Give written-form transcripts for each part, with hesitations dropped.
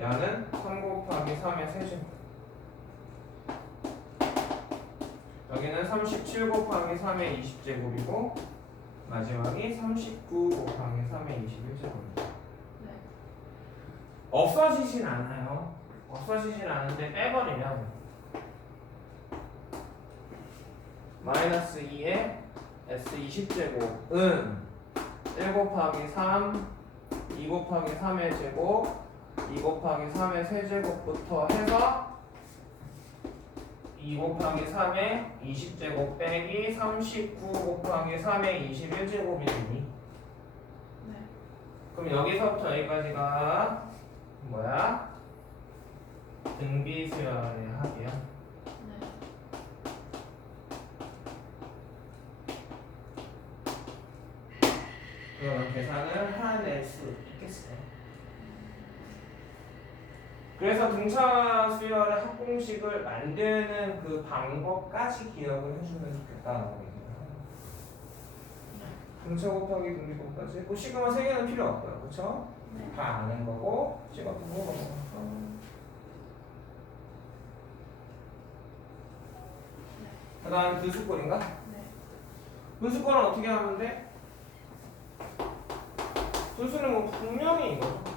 야는 3 곱하기 3의 세제곱. 여기는 37 곱하기 3의 20제곱이고 마지막이 39 곱하기 3의 21제곱입니다. 네. 없어지진 않아요. 없어지진 않은데 빼버리면 마이너스 2의 S20제곱은 1 곱하기 3, 2 곱하기 3의 제곱, 2 곱하기 3의 세제곱부터 해서 2 곱하기 3의 20제곱 빼기 39 곱하기 3의 21제곱이 되니? 네. 그럼 여기서부터 여기까지가 뭐야? 등비수열의 합이야. 네. 그러면 계산을 해낼 수 있겠어요. 그래서 등차 수열의 합공식을 만드는 그 방법까지 기억을 해주면 좋겠다는 얘기예요. 등차 곱하기 등비곱까지 했고 시그마 3개는 필요 없고요. 그쵸? 네. 다 아는 거고 찍어보고 넘어가서 그 다음 분수꼴인가? 네. 분수꼴은 어떻게 하면 돼? 분수는 뭐 분명히 이거죠.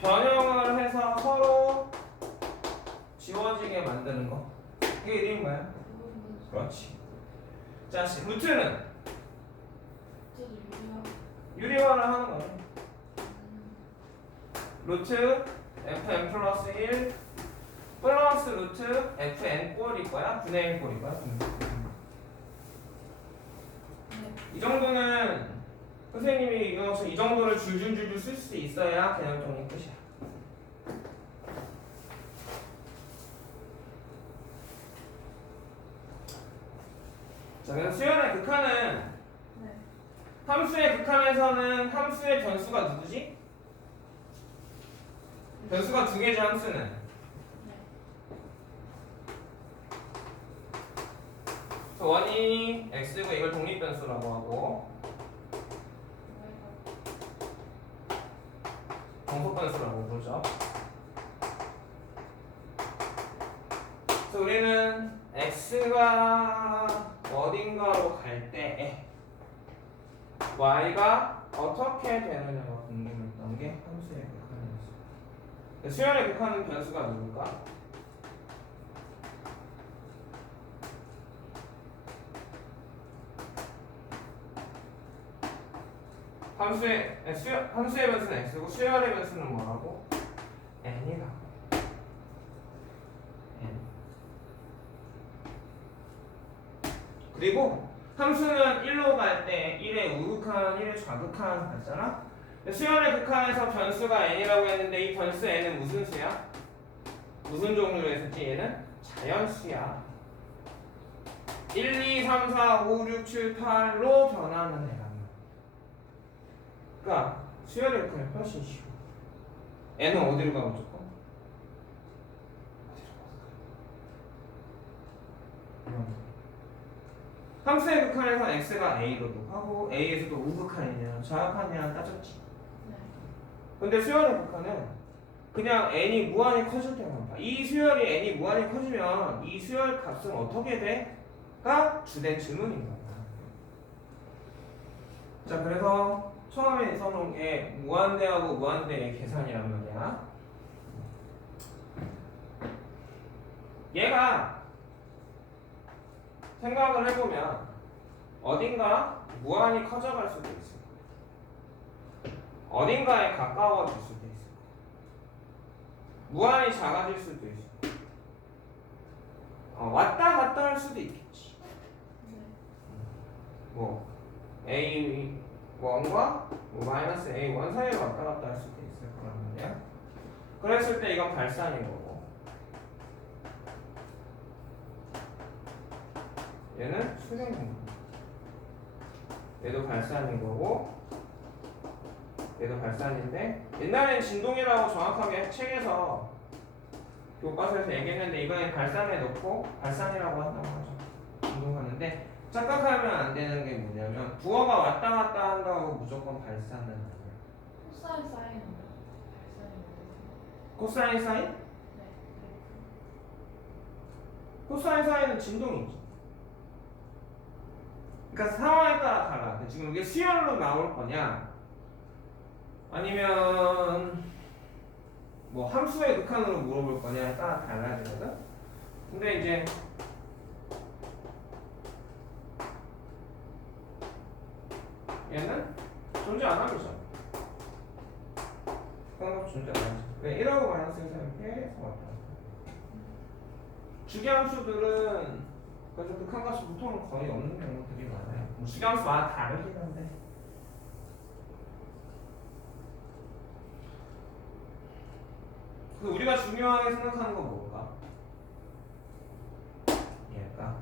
변형을 해서 서로 지워지게 만드는 거. 그게 이름이 뭐야? 그렇지. 자, 루트는 저도 유리화. 유리화를 하는 거네. 루트 fn 플러스 1 플러스 루트 fn 꼴일 거야? 분의 1 꼴일 거야? 네. 이 정도는 선생님이 이거 이 정도를 줄줄줄줄 쓸 수 있어야 개념 정리 끝이야. 자, 그래서 수열의 극한은 네. 함수의 극한에서는 함수의 변수가 누구지? 변수가 두 개죠, 함수는. 네. 그래서 원이 x고 이걸 독립변수라고 하고 정속변수라고 부르죠. 그래서 우리는 x가 어딘가로 갈 때 y가 어떻게 되느냐가 궁금했던 게 함수의 극한이었어요. 수열의 극한은 변수가 누굴까? 함수의 변수는 x고 수열의 변수는 뭐라고? n이라고. n. 그리고 함수는 1로 갈 때 1의 우극한, 1의 좌극한 같잖아? 수열의 극한에서 변수가 n이라고 했는데 이 변수 n은 무슨 수야? 무슨 종류로 했었지? 얘는 자연수야. 1, 2, 3, 4, 5, 6, 7, 8로 변하는 애라는 거야. 그러니까 수열의 극한이 훨씬 쉬워. n은 어디로 가면 좋고? 함수의 극한에서 x가 a로도 하고 a에서도 우극한이냐 좌극한이냐 따졌지. 네. 근데 수열의 극한은 그냥 n이 무한히 커질 때만 봐. 이 수열이 n이 무한히 커지면 이 수열 값은 어떻게 돼? 가 주된 질문인 거야. 자, 그래서 처음에 써놓은 게 무한대하고 무한대의 계산이란 말이야. 얘가 생각을 해보면 어딘가 무한히 커져갈 수도 있어. 어딘가에 가까워질 수도 있어. 무한히 작아질 수도 있어. 왔다 갔다 할 수도 있겠지. 네. 뭐 A1과 뭐 마이너스 A1 사이로 왔다 갔다 할 수도 있을 거란 말이야. 그랬을 때 이건 발산인 거고 얘는 수렴인 거고 얘도 발산인 거고 얘도 발산인데 옛날엔 진동이라고 정확하게 책에서 교과서에서 얘기했는데 이번엔 발산에 넣고 발산이라고 한다고 하죠. 진동하는데 착각하면 안 되는 게 뭐냐면 부어가 왔다 갔다 한다고 무조건 발산은 아니야. 콧살 사이는 발산이 코사인 사인? 네. 코사인 사인은 진동이지. 그러니까 상황에 따라 달라. 지금 이게 수열로 나올 거냐, 아니면 뭐 함수의 극한으로 물어볼 거냐에 따라 달라지거든. 근데 이제 얘는 존재 안 하죠. 극한값 존재 안 하죠. 왜 1하고 마이너스 1사는 계속 왔다 갔다. 주기함수들은 그래서 극한값이 보통은 거의 없는 경우들이 많아요. 뭐 주기함수마다 다르긴 한데. 그 우리가 중요하게 생각하는 건 뭘까? 얘가.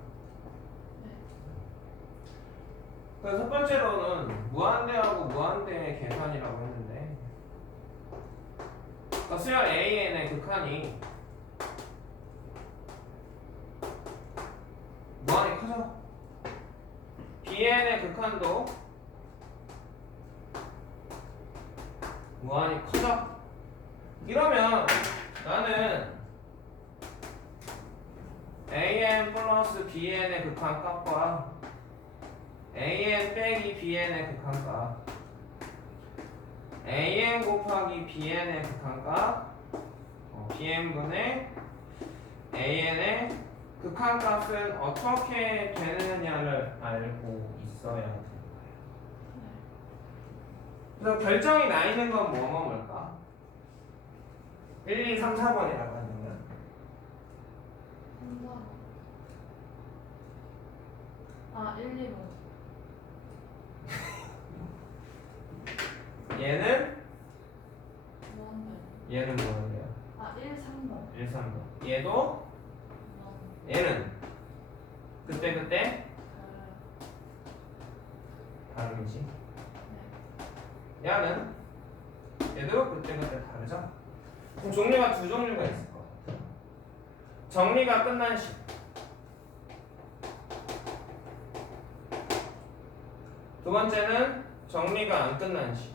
그래서 첫 번째로는 무한대하고 무한대의 계산이라고 했는데, 그러니까 수열 AN의 극한이 무한히 커져. BN의 극한도 무한히 커져. 이러면 나는 AN 플러스 BN의 극한 값과 AN 빼기 BN의 극한값, AN 곱하기 BN의 극한값, BN분의 AN의 극한값은 어떻게 되느냐를 알고 있어야 되는 거예요. 그래서 결정이 나 있는 건 뭘까? 1, 2, 3, 4번이라고 하면 3번. 아, 1, 2번. 얘는 무한대. 얘는 뭐예요? 아, 1, 3번. 1, 3번. 얘도 얘는 그때 다르지. 얘는 얘도 그때 다르죠. 그럼 종류가 두 종류가 있을 것 같아요. 정리가 끝난 식. 두 번째는 정리가 안 끝난 식.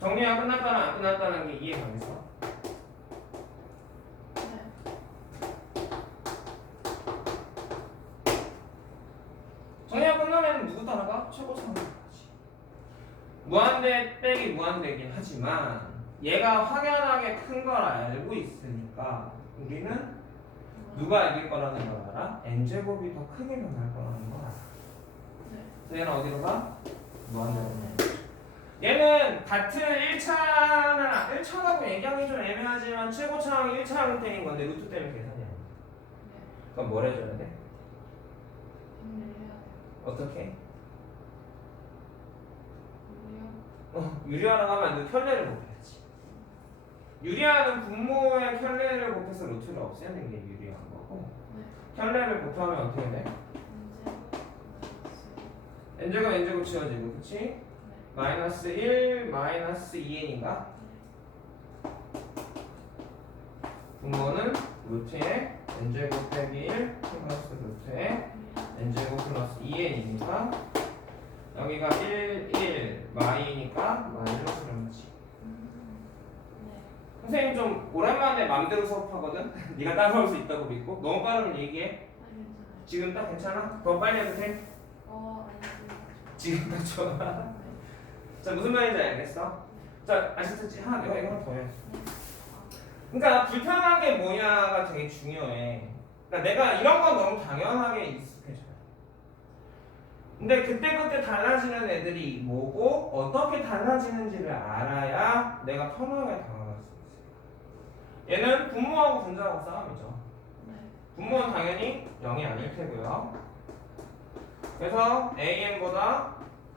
정리가 끝났다는 안 끝났다는 게 이해가겠어? 정리가 끝나면 누구 따라가? 최고차는 따라가지. 무한대 빼기 무한대긴 하지만 얘가 확연하게 큰 걸 알고 있으니까 우리는 누가 이길 거라는 걸 알아? n제곱이 더 크게 변할 거라는 걸 알아. 그래서 얘는 어디로 가? 무한대로. 얘는 같은 1차라고 얘기하기 좀 애매하지만 최고차항 1차항 때인 건데 루트 때문에 계산이야. 그럼 뭘 해줘야 돼? 어떻게? 유리하라고 하면 안 돼. 켤레를 곱해야지. 유리하는 분모의 켤레를 곱해서 루트를 없애는 게 유리한 거고, 켤레를 곱하면 어떻게 돼? n제곱 n제곱 지워지고, 그치? 마이너스 1, 마이너스 2n인가? 분모는 루트에 n제곱 빼기 1 플러스 루트에 n제곱 플러스 2n이니까 여기가 1, 1, 마이니까 마이너스를 하지. 선생님 좀 오랜만에 맘대로 수업하거든? 네가 따라올 수 있다고 믿고. 너무 빠르면 얘기해. 지금 딱 괜찮아? 더 빨리 해도 돼? 지금 딱 좋아. 자, 무슨 말인지 알겠어? 자, 아시겠지? 이거 하나 더 해. 그러니까 불편한 게 뭐냐가 되게 중요해. 그러니까 내가 이런 건 너무 당연하게 익숙해져요. 근데 그때 달라지는 애들이 뭐고 어떻게 달라지는지를 알아야 내가 편하게 다가갈 수 있어요. 얘는 분모하고 분자하고 싸움이죠. 분모는 당연히 0이 아닐 테고요. 그래서 AN보다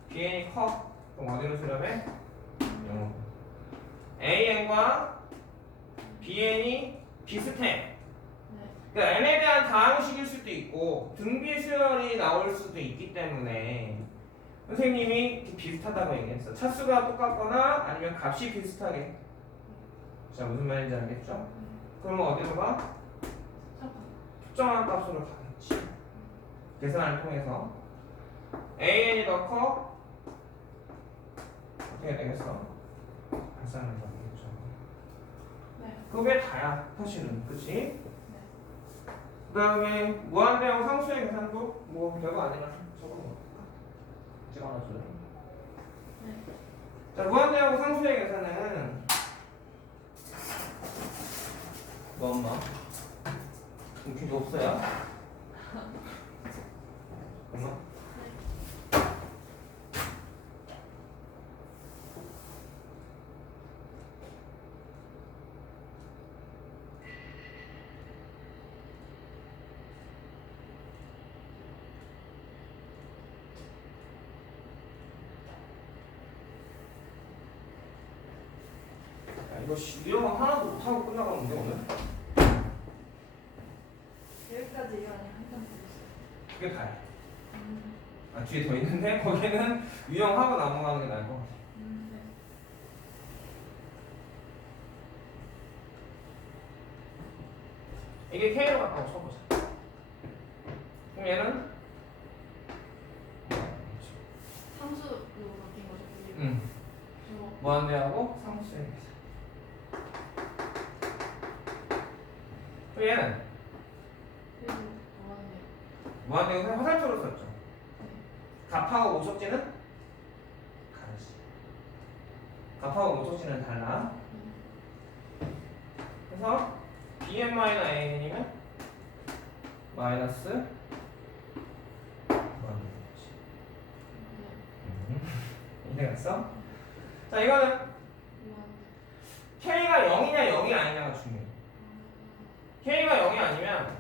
BN이 커. 그럼 어디로 수렴해? 0. AN과 BN이 비슷해. 그러니까 n에 대한 다항식일 수도 있고 등비 수열이 나올 수도 있기 때문에 선생님이 비슷하다고 얘기했어. 차수가 똑같거나 아니면 값이 비슷하게. 자, 무슨 말인지 알겠죠? 그러면 어디로 가? 특정한 값으로 가겠지. 계산을 통해서 AN이 더 커? 어떻게 되겠어? 발산을 잡겠죠. 네. 그게 다야, 사실은. 그치? 그 다음에 무한대형 상수의 계산도 뭐 별거 아니라 저거 뭐 찍어놔줘요. 네. 자, 무한대형 상수의 계산은 뭐 엄마? 필요 없어요? 엄마? 이거 유형은 하나도 못하고 끝나가는데 오늘? 여기까지 이완이 한장 보였어요. 그게 다야. 아 뒤에 더 있는데 거기는 유형하고 넘어가는 게 나을 것 같아. 네. 이게 K로 갖다고 쳐보자. 그럼 얘는? 상수로 바뀐 거죠. 그게. 응. 저 무한대하고 상수의 계산. 그럼 얘는? 그리고 뭐하네요. 무한대는 화살표로 썼죠. 값하고 모속지는? 다르지. 값하고 모속지는 달라. 그래서 BN-AN이면 마이너스 무한대겠지. 이해갔어? 자 이거는 K가 0이냐 0이 아니냐가 중요해. K가 0이 아니면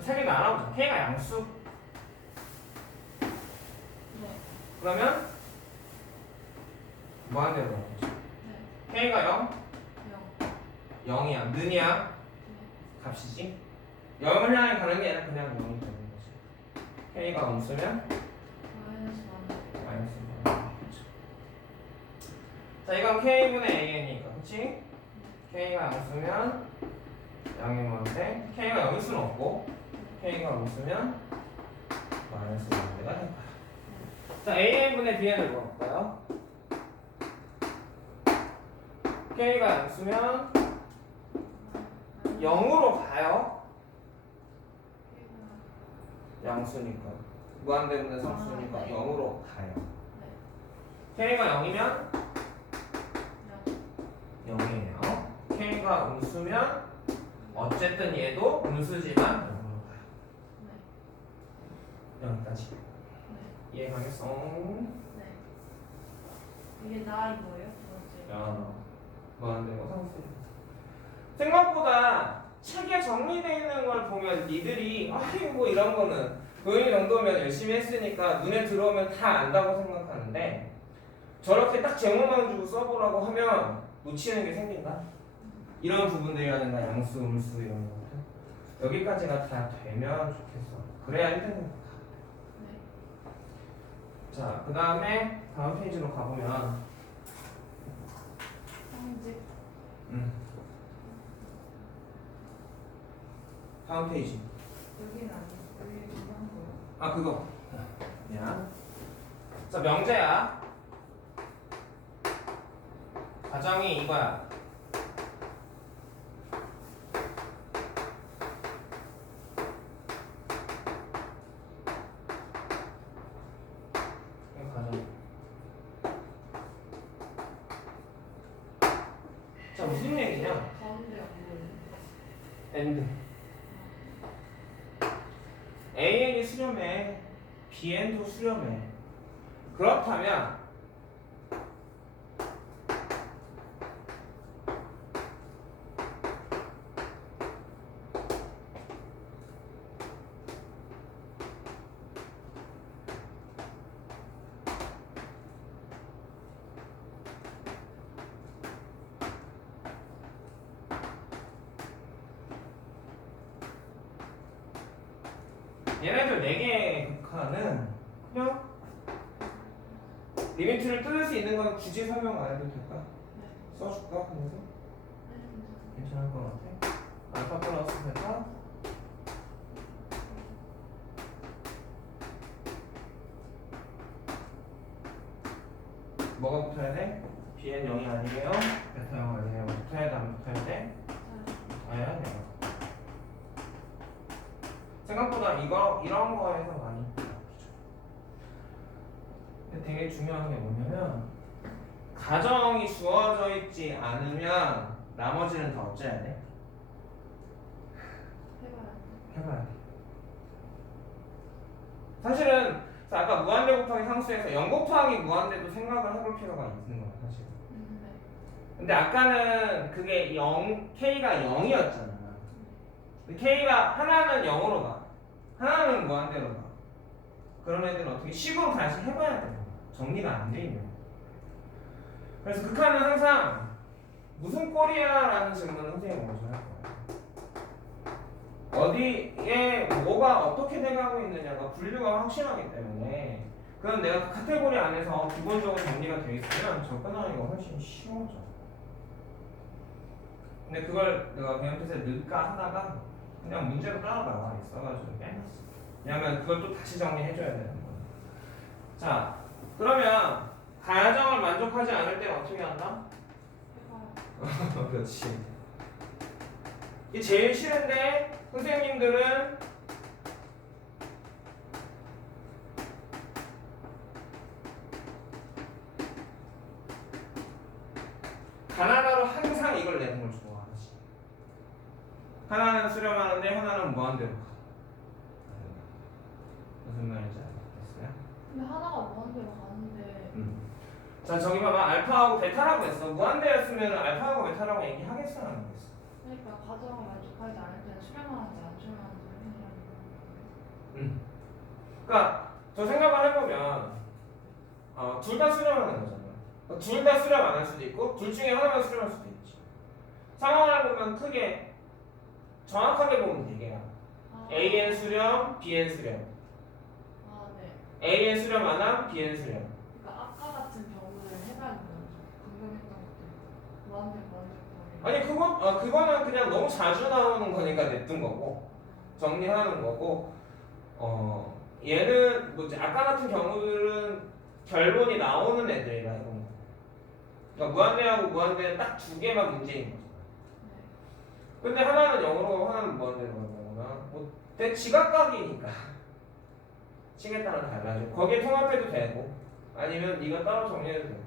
세 개가 알아보자. K가 양수. 네. 그러면 무한대로 나오죠. 네. K가 0? 0. 0이야. 는이야. 값이지. 0을 향해 가는 게 아니라 그냥 0이 되는 거지. K가 없으면 마이너스 만. 마이너스 0. 자 이건 K분의 AN이니까 그치? K가 없으면 0이 뭔데 K가 0일 수는 없고 K가 없으면 마이너스 0가 될 거야. 자 AN분의 BN을 물어볼까요? K가 안 쓰면 0으로 가요. 양수니까 무한대분의 상수니까 네. 0으로 가요. 네. K가 0이면 0. 0이에요. K가 음수면 어쨌든 얘도 음수지만 0으로 가요. 네. 여기까지 네. 이해가겠어? 네. 이게 나인 거예요? 두 번째. 야, 무한대고 상수. 생각보다 책에 정리되어 있는 걸 보면 니들이 뭐 이런 거는 이 정도면 열심히 했으니까 눈에 들어오면 다 안다고 생각하는데 저렇게 딱 제목만 주고 써보라고 하면 놓치는 게 생긴다. 이런 부분들이라든가 양수, 음수 이런 것들 여기까지가 다 되면 좋겠어. 그래야 1등급 가. 네. 자, 그 다음에 다음 페이지로 가보면 상집. 다음 페이지. 여기는 아니에요. 여기 그냥 한 거예요. 아 그거 야. 자 명제야. 가정이 이거야. 이거 가정. 자 무슨 얘기냐? 가운데 안 보여요. 엔드. AN이 수렴해. BN도 수렴해. 그렇다면 얘네들 4개의 극한은 그냥 리미트를 뜯을 수 있는 건 굳이 설명 안 해도 될까? 네. 써줄까? 그래서 네, 괜찮아요. 괜찮을 것 같아. 알파 플러스 베타 뭐가 붙어야 돼? bn 0이 아니에요? 베타 0 아니에요? 붙어야 돼? 안 붙어야 돼? 붙어야 돼요. 생각보다 이런 거에서 많이 근데 되게 중요한 게 뭐냐면 가정이 주어져 있지 않으면 나머지는 다 어째야 돼? 해봐야 돼. 사실은 아까 무한대 곱하기 상수에서 0 곱하기 무한대도 생각을 해볼 필요가 있는 거야 사실. 네. 근데 아까는 그게 0, k가 0이었잖아. k가 하나는 0으로 가, 하나는 무한대로 가. 그런 애들은 어떻게 식으로 다시 해봐야 돼. 정리가 안 돼 있는. 그래서 극한은 항상 무슨 꼴이야라는 질문을 선생님이 먼저 할 거예요. 어디에 뭐가 어떻게 돼가고 있느냐가 분류가 확실하기 때문에 그럼 내가 그 카테고리 안에서 기본적으로 정리가 돼 있으면 접근하기가 훨씬 쉬워져. 근데 그걸 내가 그냥 뜻에 넣을까 하다가 그냥 문제로 따라 나와 있어가지고 빼놨어. 왜냐면 그걸 또 다시 정리해줘야 되는 거야. 자, 그러면 가정을 만족하지 않을 때는 어떻게 한다? 해봐요. 그렇지. 이게 제일 싫은데 선생님들은 가나다로 항상 이걸 내는 걸 좋아하지. 하나는 수렴하는데 하나는 무한대로 가. 무슨 말인지 알겠어요? 근데 하나가 무한대로 가는데 자, 저기 봐봐. 알파하고 베타라고 했어. 무한대였으면 알파하고 베타라고 얘기하겠어 안 하겠어? 그러니까 가정을 만족하지 않을 때는 수렴하는지 안 수렴하는지 그러니까 저 생각을 해보면 둘 다 수렴하는 거잖아. 둘 다 수렴 안 할 수도 있고 둘 중에 하나만 수렴할 수도 있지. 상황을 보면 크게 정확하게 보면 되게요. AN 수렴, BN 수렴. 네. AN 수렴 안 함, BN 수렴. 그러니까 아까 같은 경우를 해봐야 되는 거죠. 분명했던 것들. 무한대. 아니 그거는 그냥 너무 자주 나오는 거니까 냈던 거고 정리하는 거고 얘는 뭐지 아까 같은 경우들은 결론이 나오는 애들이라 이런 거. 그러니까 무한대하고 무한대는 딱 두 개만 문제인 거죠. 근데 하나는 0으로 가고 하나는 무한대로 가거나 내 지각각이니까 층에 따라 달라져. 거기에 통합해도 되고 아니면 네가 따로 정리해도 되고.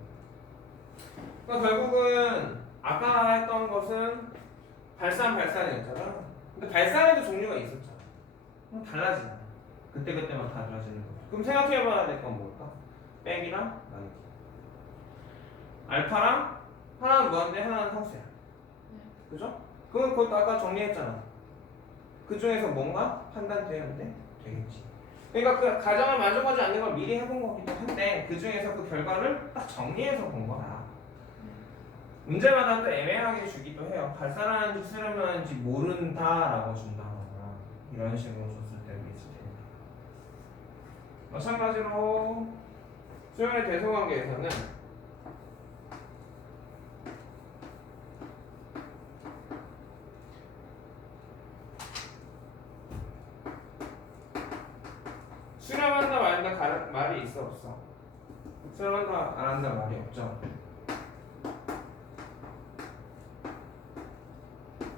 그러니까 결국은 아까 했던 것은 발산이었잖아. 근데 발산에도 종류가 있었잖아. 그럼 달라지잖아. 그때그때만 달라지는 거. 그럼 생각해봐야 될 건 뭘까? 백이랑 나누기. 알파랑 하나는 무한대 하나는 상수야. 그죠? 그건 그것도 아까 정리했잖아. 그 중에서 뭔가 판단되는데 되겠지. 그러니까 그 가정을 만족하지 않는 걸 미리 해본 거기도 한데 그 중에서 그 결과를 딱 정리해서 본 거야. 문제마다 또 애매하게 주기도 해요. 발산하는지 수렴하는지 모른다라고 준다거나 이런 식으로 줬을 때도 있을 테니까. 마찬가지로 수렴의 대소관계에서는 수렴한다 말한다 말이 있어 없어? 수렴한다 안 한다 말이 없죠.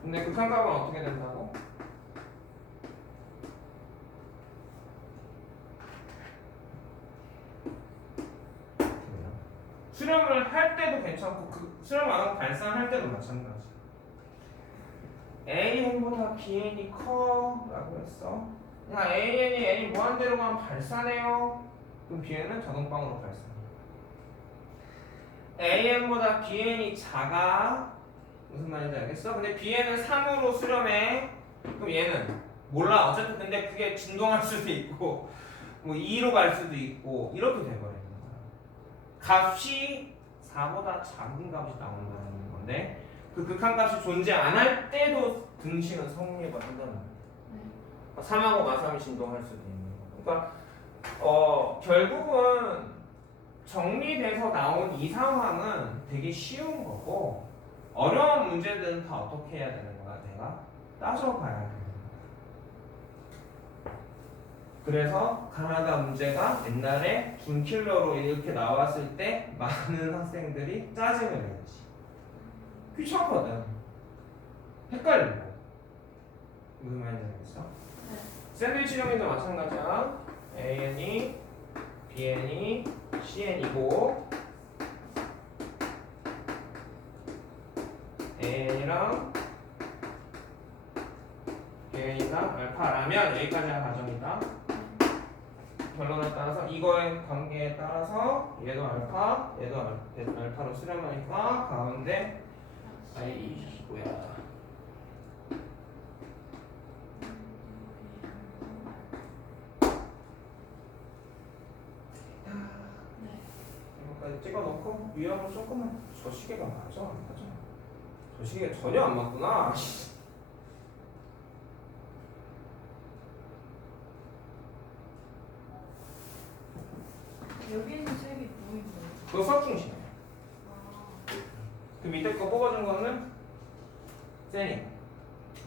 근데 극한값은 어떻게 된다고? 수렴을 할 때도 괜찮고 수렴 안 하고 발산할 때도 마찬가지. AN보다 BN이 커라고 했어. 야 AN이 N이 무한대로 가면 발산해요. 그럼 BN은 자동방으로 발산. AN보다 BN이 작아. 무슨 말인지 알겠어? 근데 BN은 3으로 수렴해. 그럼 얘는 몰라. 어쨌든 근데 그게 진동할 수도 있고 뭐 2로 갈 수도 있고 이렇게 돼버리는 거야. 값이 4보다 작은 값이 나온다는 건데 그 극한값이 존재 안 할 때도 등식은 성립을 한다는 거야. 3하고 마삼이 진동할 수도 있는 거야. 그러니까 결국은 정리돼서 나온 이 상황은 되게 쉬운 거고 어려운 문제들은 다 어떻게 해야 되는 거야? 내가 따져봐야 돼. 그래서 가나다 문제가 옛날에 분킬러로 이렇게 나왔을 때 많은 학생들이 짜증을 냈지. 귀찮거든. 헷갈리고. 무슨 말인지 알겠어? 네. 샌드위치형인도 마찬가지야. AN이, BN이, CN이고 AN이랑 BN이랑 알파라면 여기까지가 가정이다. 결론에 따라서 이거의 관계에 따라서 얘도 알파, 얘도 알파로 수렴하니까 가운데 I이고야. 네. 이거까지 찍어놓고 유형을 조금만. 저 시계가 맞아 안 맞아? 저 시계 전혀 안 맞구나. 여기 있는 책이 뭐인 거예요? 그거 수학 중심이야. 아, 그 밑에 거 뽑아준 거는 쌤이.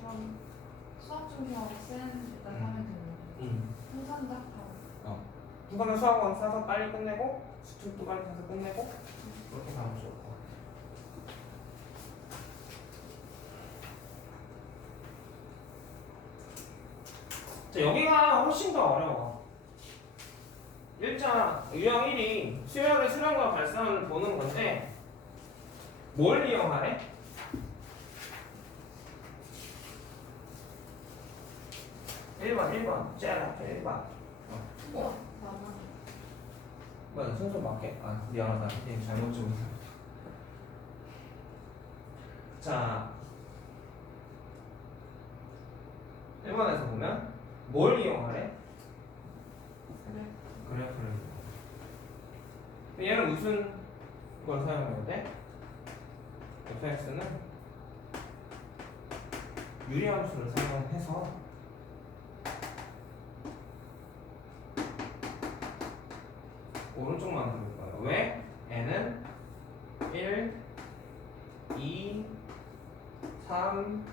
그럼 수학 중심하고 센 일단 하면 되는 거예요. 풍산작하고. 이거는 수학원 사서 빨리 끝내고 수특도 빨리 사서 끝내고 그렇게 가면 좋을 것 같아. 자, 여기가 훨씬 더 어려워. 일자 유형 1이 수열의 수렴과 발산을 보는 건데 뭘 이용하래? 제일 앞에 1번. 우와, 나만. 뭐야, 순서 맞게? 아, 미안하다. 게임 잘못 좀. 자, 1번에서 보면 뭘 이용하래? 그래프를. 얘는 무슨 걸 사용해야 돼? fx는 유리함수를 사용해서 오른쪽만 그릴 거예요. 왜? n은 1, 2, 3,